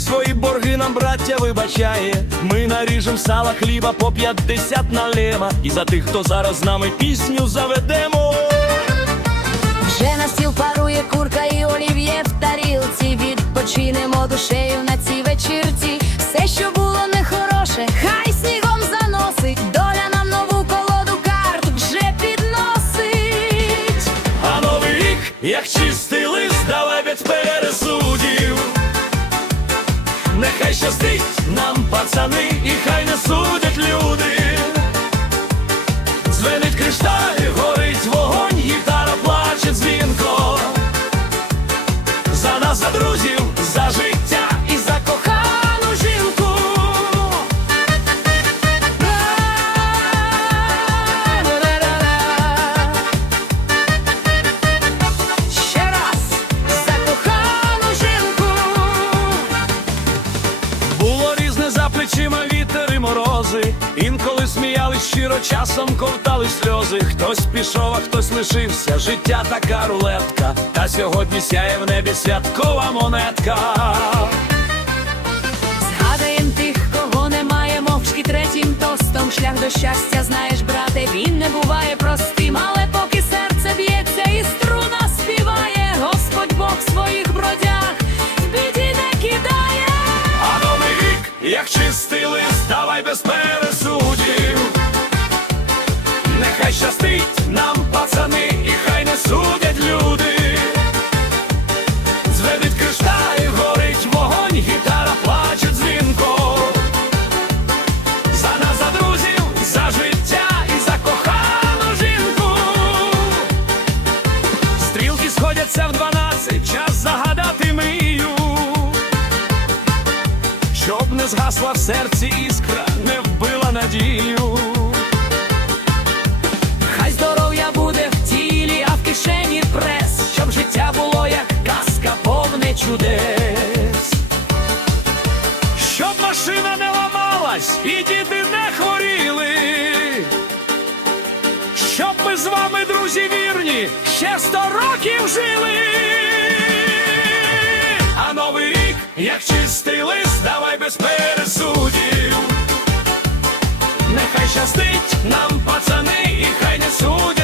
всі свої борги нам браття вибачає. Ми наріжем сала хліба по 50 налема. І за тих, хто зараз з нами пісню заведемо. Вже на стіл парує курка і олів'є в тарілці. Відпочинемо душею на цій вечірці. Все, що було нехороше, хай снігом заносить. Доля нам нову колоду карт вже підносить. А новий рік, як чистий щастить нам, пацани, і хай не судять люди. Інколи сміялись щиро, часом ковтали сльози. Хтось пішов, а хтось лишився. Життя така рулетка. Та сьогодні сяє в небі святкова монетка. Згадаєм тих, кого немає, мовчки третім тостом. Шлях до щастя, знаєш, брате, він не буває простим, але чистий лист, давай без пересудів. Нехай щастить нам, пацани, і хай не судять люди. Зведить кришталь, горить вогонь, гітара плаче дзвінко. За нас, за друзів, за життя і за кохану жінку. Стрілки сходяться в дванадцять, час загадати мрію. Щоб не згасла в серці іскра, не вбила надію. Хай здоров'я буде в тілі, а в кишені прес, щоб життя було як казка, повне чудес. Щоб машина не ламалась і діти не хворіли. Щоб ми з вами, друзі вірні, ще сто років жили. А новий рік, як чистий лист, без пересудів. Нехай щастить нам, пацани, і хай не судять.